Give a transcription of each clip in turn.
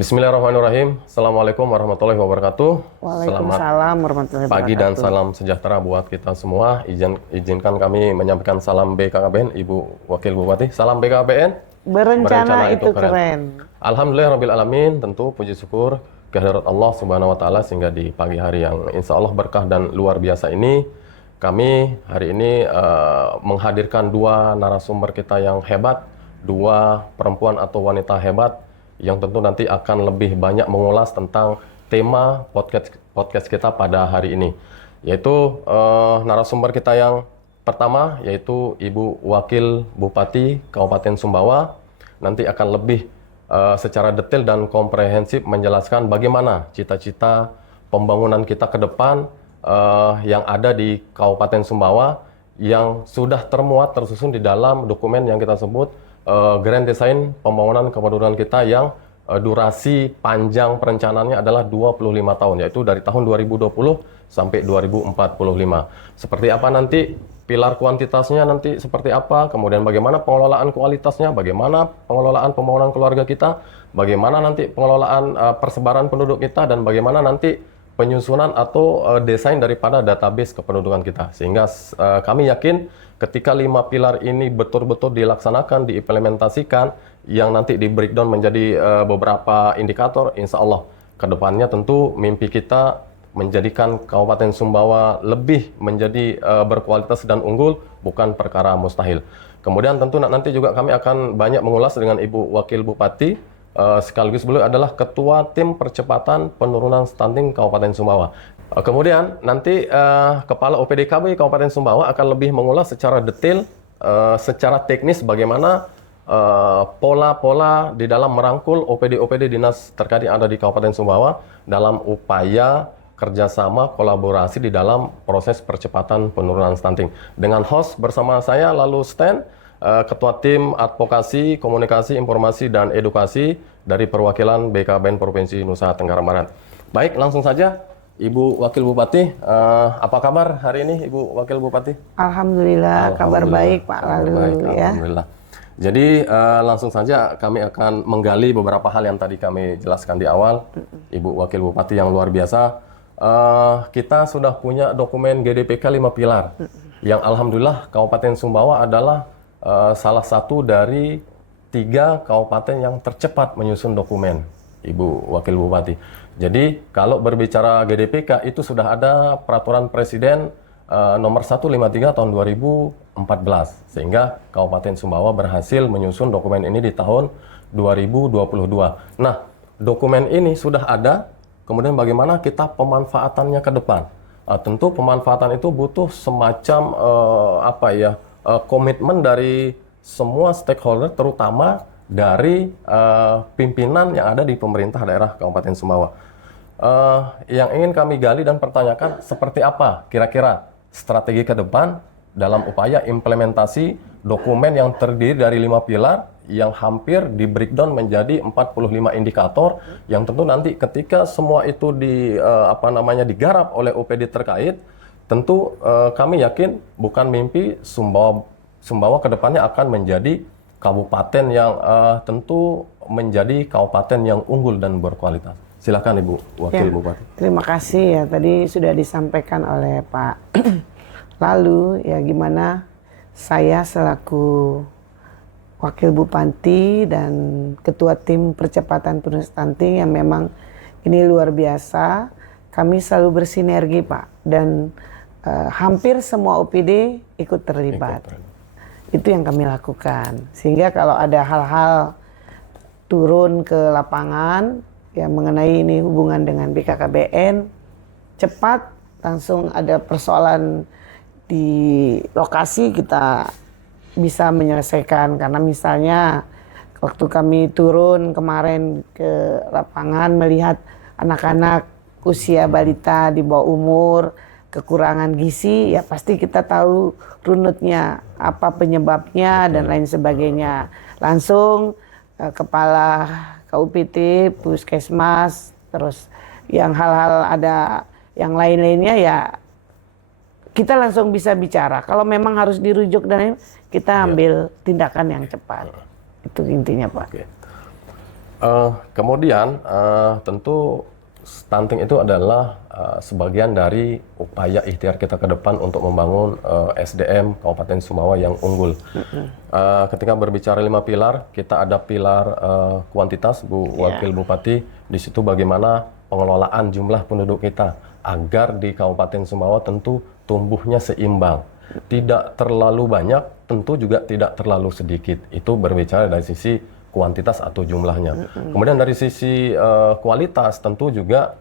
Bismillahirrahmanirrahim. Assalamualaikum warahmatullahi wabarakatuh. Waalaikumsalam warahmatullahi wabarakatuh. Pagi dan salam sejahtera buat kita semua. Izinkan kami menyampaikan salam BKKBN, Ibu Wakil Bupati. Salam BKKBN. Berencana itu keren. Alhamdulillahirrabbilalamin. Tentu puji syukur kehadirat Allah Subhanahu Wa Taala sehingga di pagi hari yang insya Allah berkah dan luar biasa ini, kami hari ini menghadirkan dua narasumber kita yang hebat, dua perempuan atau wanita hebat yang tentu nanti akan lebih banyak mengulas tentang tema podcast kita pada hari ini, yaitu narasumber kita yang pertama yaitu Ibu Wakil Bupati Kabupaten Sumbawa, nanti akan lebih secara detail dan komprehensif menjelaskan bagaimana cita-cita pembangunan kita ke depan yang ada di Kabupaten Sumbawa yang sudah tersusun di dalam dokumen yang kita sebut Grand Design Pembangunan Kependudukan kita yang durasi panjang perencanaannya adalah 25 tahun, yaitu dari tahun 2020 sampai 2045. Seperti apa nanti pilar kuantitasnya, nanti seperti apa, kemudian bagaimana pengelolaan kualitasnya, bagaimana pengelolaan pembangunan keluarga kita, bagaimana nanti pengelolaan persebaran penduduk kita, dan bagaimana nanti penyusunan atau desain daripada database kependudukan kita. Sehingga kami yakin ketika 5 pilar ini betul-betul dilaksanakan, diimplementasikan, yang nanti di breakdown menjadi beberapa indikator, insya Allah kedepannya tentu mimpi kita menjadikan Kabupaten Sumbawa lebih menjadi berkualitas dan unggul bukan perkara mustahil. Kemudian tentu nanti juga kami akan banyak mengulas dengan Ibu Wakil Bupati, sekaligus beliau adalah Ketua Tim Percepatan Penurunan Stunting Kabupaten Sumbawa. Kemudian nanti Kepala OPDKB Kabupaten Sumbawa akan lebih mengulas secara detail, secara teknis bagaimana pola-pola di dalam merangkul OPD-OPD dinas terkait yang ada di Kabupaten Sumbawa dalam upaya kerjasama kolaborasi di dalam proses percepatan penurunan stunting. Dengan host bersama saya lalu stand Ketua Tim Advokasi, Komunikasi, Informasi, dan Edukasi dari perwakilan BKKBN Provinsi Nusa Tenggara Barat. Baik, langsung saja Ibu Wakil Bupati, apa kabar hari ini Ibu Wakil Bupati? Alhamdulillah, kabar baik Pak Lalu ya. Alhamdulillah. Jadi langsung saja kami akan menggali beberapa hal yang tadi kami jelaskan di awal. Ibu Wakil Bupati yang luar biasa. Kita sudah punya dokumen GDPK 5 pilar. Yang alhamdulillah Kabupaten Sumbawa adalah salah satu dari 3 kabupaten yang tercepat menyusun dokumen, Ibu Wakil Bupati. Jadi kalau berbicara GDPK itu sudah ada peraturan Presiden nomor 153 tahun 2014, sehingga Kabupaten Sumbawa berhasil menyusun dokumen ini di tahun 2022. Nah, dokumen ini sudah ada, kemudian bagaimana kita pemanfaatannya ke depan? Tentu pemanfaatan itu butuh semacam komitmen dari semua stakeholder, terutama dari pimpinan yang ada di pemerintah daerah Kabupaten Sumbawa. Yang ingin kami gali dan pertanyakan, seperti apa kira-kira strategi ke depan dalam upaya implementasi dokumen yang terdiri dari 5 pilar yang hampir di breakdown menjadi 45 indikator, yang tentu nanti ketika semua itu digarap oleh OPD terkait, tentu kami yakin bukan mimpi Sumbawa kedepannya akan menjadi kabupaten yang tentu menjadi kabupaten yang unggul dan berkualitas. Silakan Ibu Wakil Bupati. Terima kasih ya, tadi sudah disampaikan oleh Pak Lalu ya, gimana saya selaku Wakil Bupati dan Ketua Tim Percepatan Penurunan Stunting yang memang ini luar biasa. Kami selalu bersinergi Pak, dan hampir semua OPD ikut terlibat. Itu yang kami lakukan, sehingga kalau ada hal-hal turun ke lapangan ya mengenai ini hubungan dengan BKKBN, cepat langsung ada persoalan di lokasi kita bisa menyelesaikan. Karena misalnya waktu kami turun kemarin ke lapangan melihat anak-anak usia balita di bawah umur kekurangan gizi, ya pasti kita tahu runutnya apa penyebabnya dan lain sebagainya. Langsung kepala KUPT, Puskesmas, terus yang hal-hal ada yang lain-lainnya ya kita langsung bisa bicara. Kalau memang harus dirujuk dan kita ambil tindakan yang cepat. Itu intinya Pak. Oke. Kemudian tentu stunting itu adalah sebagian dari upaya ikhtiar kita ke depan untuk membangun SDM Kabupaten Sumbawa yang unggul. Ketika berbicara 5 pilar, kita ada pilar kuantitas, Bu Wakil Bupati. Di situ bagaimana pengelolaan jumlah penduduk kita agar di Kabupaten Sumbawa tentu tumbuhnya seimbang. Tidak terlalu banyak, tentu juga tidak terlalu sedikit. Itu berbicara dari sisi kuantitas atau jumlahnya. Kemudian dari sisi kualitas tentu juga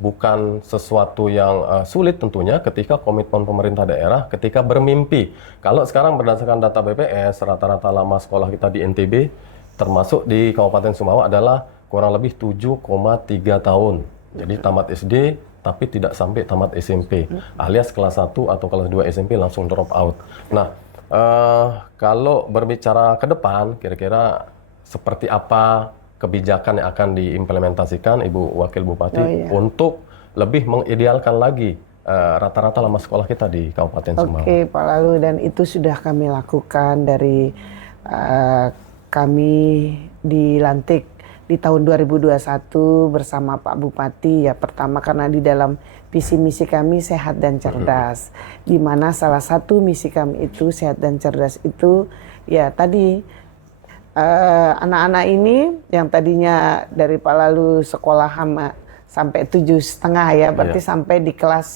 bukan sesuatu yang sulit tentunya ketika komitmen pemerintah daerah ketika bermimpi. Kalau sekarang berdasarkan data BPS, rata-rata lama sekolah kita di NTB termasuk di Kabupaten Sumbawa adalah kurang lebih 7,3 tahun. Jadi tamat SD tapi tidak sampai tamat SMP, alias kelas 1 atau kelas 2 SMP langsung drop out. Nah, kalau berbicara ke depan, kira-kira seperti apa kebijakan yang akan diimplementasikan Ibu Wakil Bupati untuk lebih mengidealkan lagi rata-rata lama sekolah kita di Kabupaten Sumbawa? Oke, Pak Lalu, dan itu sudah kami lakukan dari kami dilantik di tahun 2021 bersama Pak Bupati. Ya, pertama karena di dalam visi misi kami sehat dan cerdas, di mana salah satu misi kami itu sehat dan cerdas itu ya tadi anak-anak ini yang tadinya dari Pak Lalu sekolah sampai 7,5 ya, berarti sampai di kelas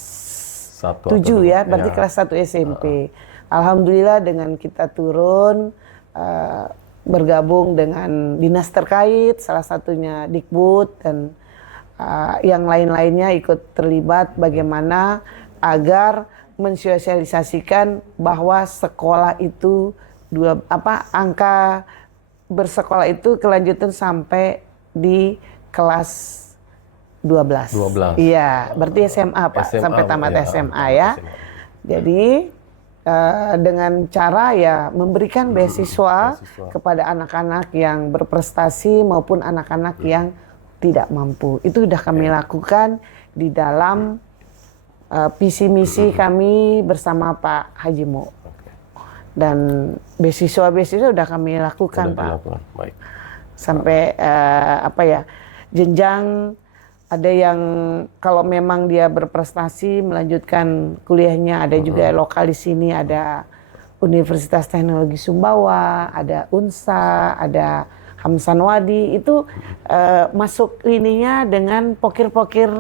7 ya, berarti kelas 1 SMP. Alhamdulillah dengan kita turun bergabung dengan dinas terkait, salah satunya Dikbud dan yang lain-lainnya ikut terlibat bagaimana agar mensosialisasikan bahwa sekolah itu angka bersekolah itu kelanjutan sampai di kelas 12. Iya, berarti SMA Pak, sampai tamat SMA ya. Jadi dengan cara ya memberikan beasiswa kepada anak-anak yang berprestasi maupun anak-anak yang tidak mampu. Itu sudah kami lakukan di dalam visi misi kami bersama Pak Haji Mo. Dan beasiswa sudah kami lakukan, Pak. Baik. Sampai jenjang. Ada yang kalau memang dia berprestasi melanjutkan kuliahnya, ada juga lokal di sini, ada Universitas Teknologi Sumbawa, ada UNSA, ada Hamsanwadi, itu masuk ininya dengan pokir-pokir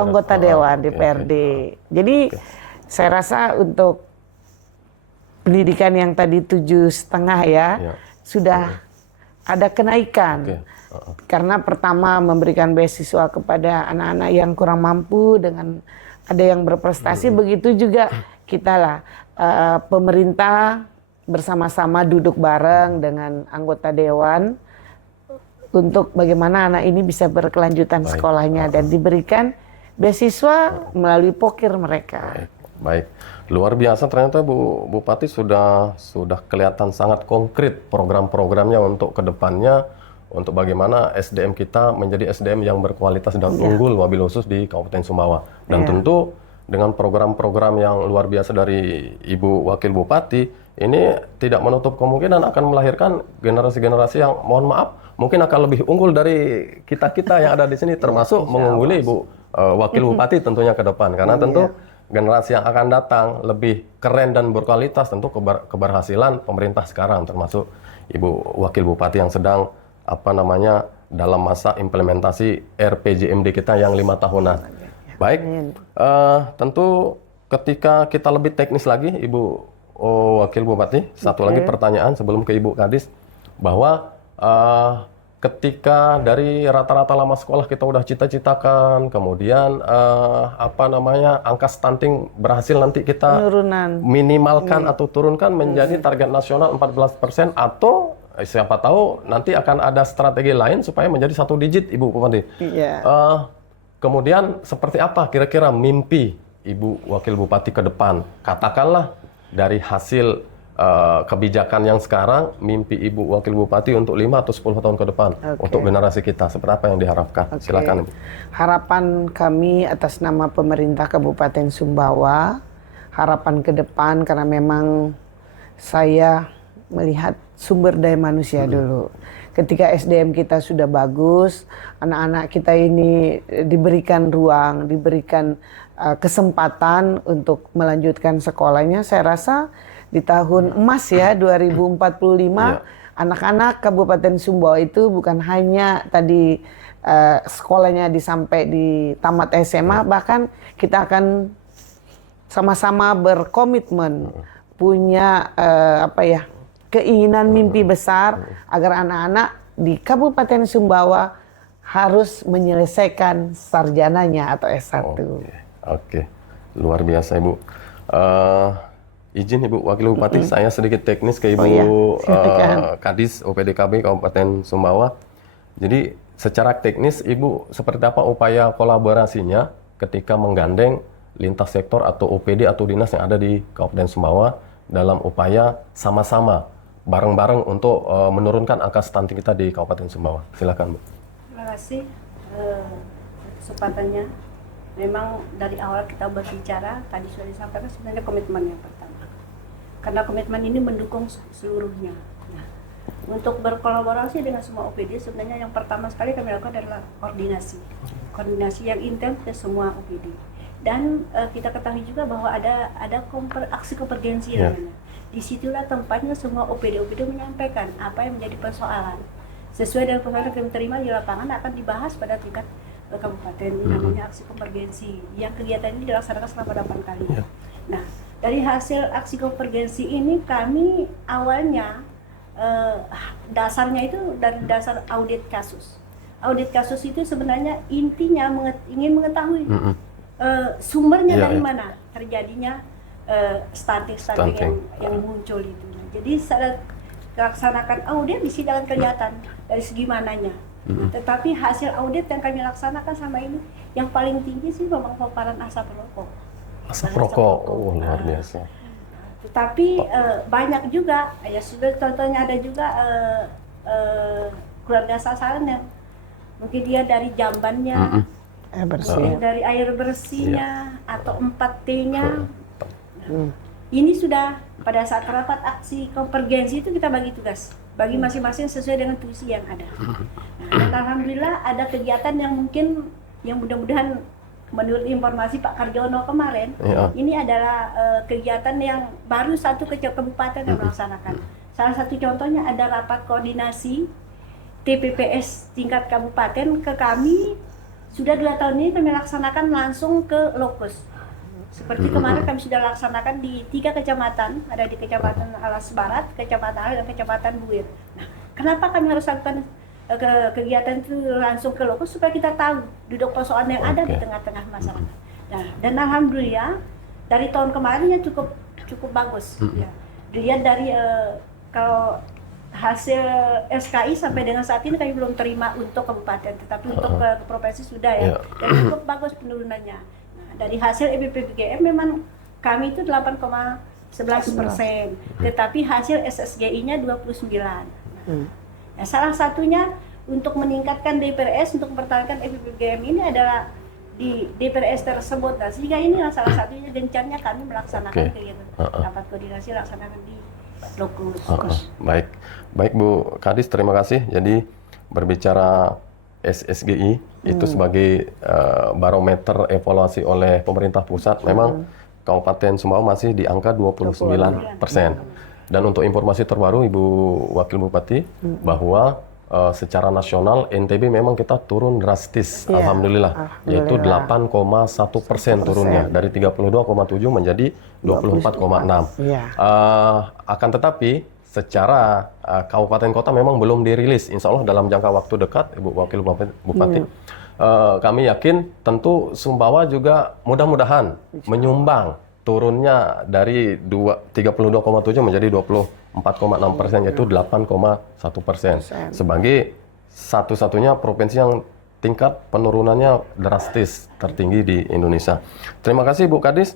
anggota Dewan DPRD. Jadi saya rasa untuk pendidikan yang tadi 7,5 ya, sudah ada kenaikan. Karena pertama memberikan beasiswa kepada anak-anak yang kurang mampu dengan ada yang berprestasi, begitu juga kita lah pemerintah bersama-sama duduk bareng dengan anggota dewan untuk bagaimana anak ini bisa berkelanjutan sekolahnya dan diberikan beasiswa melalui pokir mereka. Baik. Luar biasa ternyata Bu Bupati sudah kelihatan sangat konkret program-programnya untuk kedepannya, untuk bagaimana SDM kita menjadi SDM yang berkualitas dan unggul wabil khusus di Kabupaten Sumbawa. Dan tentu dengan program-program yang luar biasa dari Ibu Wakil Bupati, ini tidak menutup kemungkinan akan melahirkan generasi-generasi yang mohon maaf mungkin akan lebih unggul dari kita-kita yang ada di sini, termasuk mengungguli Ibu Wakil Bupati tentunya ke depan. Karena tentu generasi yang akan datang lebih keren dan berkualitas, tentu keberhasilan pemerintah sekarang, termasuk Ibu Wakil Bupati yang sedang dalam masa implementasi RPJMD kita yang 5 tahunan. Baik, tentu ketika kita lebih teknis lagi, Ibu Wakil Bupati, satu lagi pertanyaan sebelum ke Ibu Kadis, bahwa ketika dari rata-rata lama sekolah kita udah cita-citakan, kemudian angka stunting berhasil nanti kita minimalkan atau turunkan menjadi target nasional 14%, atau siapa tahu nanti akan ada strategi lain supaya menjadi 1 digit, Ibu Bupati. Kemudian seperti apa kira-kira mimpi Ibu Wakil Bupati ke depan? Katakanlah dari hasil kebijakan yang sekarang, mimpi Ibu Wakil Bupati untuk 5 atau 10 tahun ke depan untuk generasi kita, seperti apa yang diharapkan? Silakan, Ibu. Harapan kami atas nama pemerintah Kabupaten Sumbawa, harapan ke depan, karena memang saya melihat sumber daya manusia dulu. ketika SDM kita sudah bagus, anak-anak kita ini diberikan ruang, diberikan kesempatan untuk melanjutkan sekolahnya, saya rasa di tahun emas ya 2045 anak-anak Kabupaten Sumbawa itu bukan hanya tadi sekolahnya sampai di tamat SMA, bahkan kita akan sama-sama berkomitmen punya keinginan mimpi besar agar anak-anak di Kabupaten Sumbawa harus menyelesaikan sarjananya atau S1. Oke. Luar biasa Ibu. Izin Ibu Wakil Bupati, saya sedikit teknis ke Ibu Kadis OPDKB Kabupaten Sumbawa. Jadi secara teknis Ibu seperti apa upaya kolaborasinya ketika menggandeng lintas sektor atau OPD atau dinas yang ada di Kabupaten Sumbawa dalam upaya sama-sama bareng-bareng untuk menurunkan angka stunting kita di Kabupaten Sumbawa. Silakan Bu. Terima kasih kesempatannya. Memang dari awal kita berbicara, tadi sudah disampaikan sebenarnya komitmen yang pertama. Karena komitmen ini mendukung seluruhnya. Nah, untuk berkolaborasi dengan semua OPD, sebenarnya yang pertama sekali kami lakukan adalah koordinasi. Koordinasi yang intens ke semua OPD. Dan kita ketahui juga bahwa ada aksi konvergensi namanya. Disitulah tempatnya semua OPD-OPD menyampaikan apa yang menjadi persoalan. Sesuai dengan persoalan yang kami terima di lapangan akan dibahas pada tingkat kabupaten, namanya aksi konvergensi. Yang kegiatan ini dilaksanakan selama 8 kali. Nah, dari hasil aksi konvergensi ini kami awalnya dasarnya itu dari dasar audit kasus. Audit kasus itu sebenarnya intinya ingin mengetahui sumbernya dari mana terjadinya stunting yang muncul itu. Jadi saat laksanakan audit di sini akan kelihatan dari segi mananya. Tetapi hasil audit yang kami laksanakan sama ini yang paling tinggi sih memang paparan asap rokok. Asap rokok, luar biasa. Tetapi banyak juga, ya sudah contohnya ada juga keluarga sasaran yang mungkin dia dari jambannya, dari air bersihnya atau 4T-nya. Ini sudah pada saat rapat aksi konvergensi itu kita bagi tugas bagi masing-masing sesuai dengan tugas yang ada. Nah, dan alhamdulillah ada kegiatan yang mungkin yang mudah-mudahan menurut informasi Pak Karjono kemarin, ini adalah kegiatan yang baru satu kabupaten yang melaksanakan. Salah satu contohnya ada rapat koordinasi TPPS tingkat kabupaten ke kami. Sudah 2 tahun ini kami laksanakan langsung ke lokus. Seperti kemarin kami sudah laksanakan di 3 kecamatan, ada di Kecamatan Alas Barat, Kecamatan Alas, dan Kecamatan Buir. Nah, kenapa kami harus lakukan kegiatan itu langsung ke lokus? Supaya kita tahu duduk persoalan yang ada di tengah-tengah masyarakat. Nah, dan alhamdulillah dari tahun kemarinnya cukup bagus. Ya. Dilihat dari kalau hasil SKI sampai dengan saat ini kami belum terima untuk kabupaten, tetapi untuk provinsi sudah ya, dan cukup bagus penurunannya. Dari hasil EBPBGM memang kami itu 8,11%, tetapi hasil SSGI-nya 29. Nah, salah satunya untuk meningkatkan DPRS untuk mempertahankan EBPBGM ini adalah di DPRS tersebut. Nah, sehingga inilah salah satunya gencarnya kami melaksanakan kegiatan rapat koordinasi laksanakan di lokus. Baik Bu Kadis, terima kasih. Jadi berbicara SSGI itu sebagai barometer evaluasi oleh pemerintah pusat, memang Kabupaten Sumbawa masih di angka 29%. Dan untuk informasi terbaru Ibu Wakil Bupati, bahwa secara nasional NTB memang kita turun drastis, alhamdulillah, yaitu 8,1% turunnya dari 32,7 menjadi 24,6. Akan tetapi secara kabupaten kota memang belum dirilis. Insya Allah dalam jangka waktu dekat, Ibu Wakil Bupati, kami yakin tentu Sumbawa juga mudah-mudahan menyumbang turunnya dari 32,7 menjadi 24,6%, yaitu 8,1%. Sebagai satu-satunya provinsi yang tingkat penurunannya drastis tertinggi di Indonesia. Terima kasih Bu Kadis.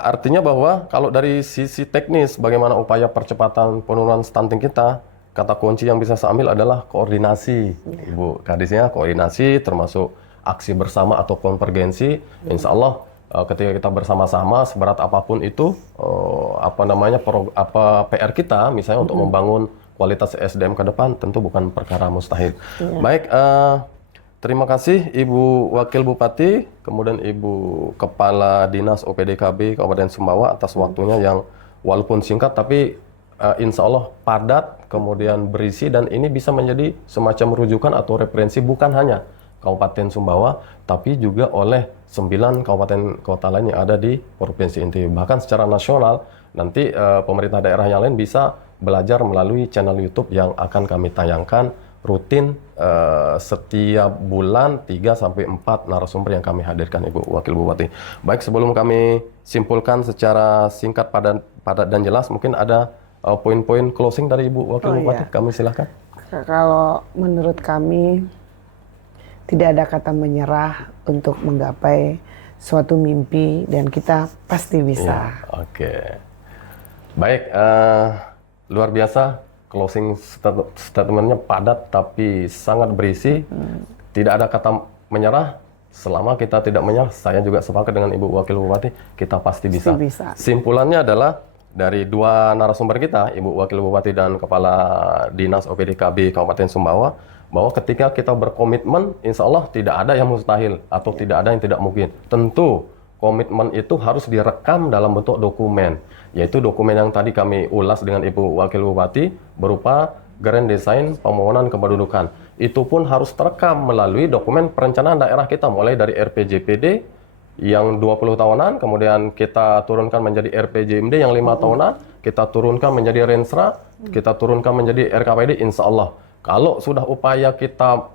Artinya bahwa kalau dari sisi teknis bagaimana upaya percepatan penurunan stunting kita, kata kunci yang bisa saya ambil adalah koordinasi. Ibu Kadisnya koordinasi termasuk aksi bersama atau konvergensi. Insya Allah ketika kita bersama-sama seberat apapun itu PR kita misalnya untuk membangun kualitas SDM ke depan tentu bukan perkara mustahil. Baik, terima kasih Ibu Wakil Bupati, kemudian Ibu Kepala Dinas OPDKB Kabupaten Sumbawa atas waktunya yang walaupun singkat tapi insya Allah padat, kemudian berisi, dan ini bisa menjadi semacam rujukan atau referensi bukan hanya Kabupaten Sumbawa, tapi juga oleh 9 kabupaten kota lain yang ada di Provinsi NTB. Bahkan secara nasional, nanti pemerintah daerah yang lain bisa belajar melalui channel YouTube yang akan kami tayangkan rutin setiap bulan 3-4 narasumber yang kami hadirkan, Ibu Wakil Bupati. Baik, sebelum kami simpulkan secara singkat, padat dan jelas, mungkin ada poin-poin closing dari Ibu Wakil Bupati. Kami silakan. Kalau menurut kami tidak ada kata menyerah untuk menggapai suatu mimpi dan kita pasti bisa. Oke. Baik, luar biasa. Closing statementnya padat tapi sangat berisi. Tidak ada kata menyerah. Selama kita tidak menyerah, saya juga sepakat dengan Ibu Wakil Bupati, kita pasti bisa. Simpulannya adalah dari dua narasumber kita, Ibu Wakil Bupati dan Kepala Dinas OPDKB Kabupaten Sumbawa, bahwa ketika kita berkomitmen, insya Allah tidak ada yang mustahil atau tidak ada yang tidak mungkin. Tentu komitmen itu harus direkam dalam bentuk dokumen, yaitu dokumen yang tadi kami ulas dengan Ibu Wakil Bupati berupa Grand Design Pemohonan Kependudukan. Itu pun harus terekam melalui dokumen perencanaan daerah kita, mulai dari RPJPD yang 20 tahunan, kemudian kita turunkan menjadi RPJMD yang 5 tahunan, kita turunkan menjadi Rensra, kita turunkan menjadi RKPD, insya Allah. Kalau sudah upaya kita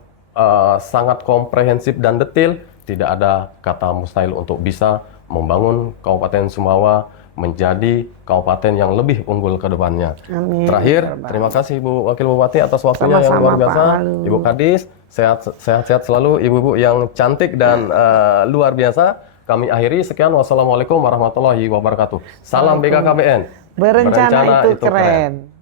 sangat komprehensif dan detail, tidak ada kata mustahil untuk bisa membangun Kabupaten Sumbawa menjadi kabupaten yang lebih unggul ke depannya. Amin. Terakhir, terima kasih Ibu Wakil Bupati atas waktunya yang luar biasa. Ibu Kadis, sehat-sehat selalu, ibu-ibu yang cantik dan luar biasa. Kami akhiri, sekian, wassalamualaikum warahmatullahi wabarakatuh. Salam BKKBN. Berencana itu keren.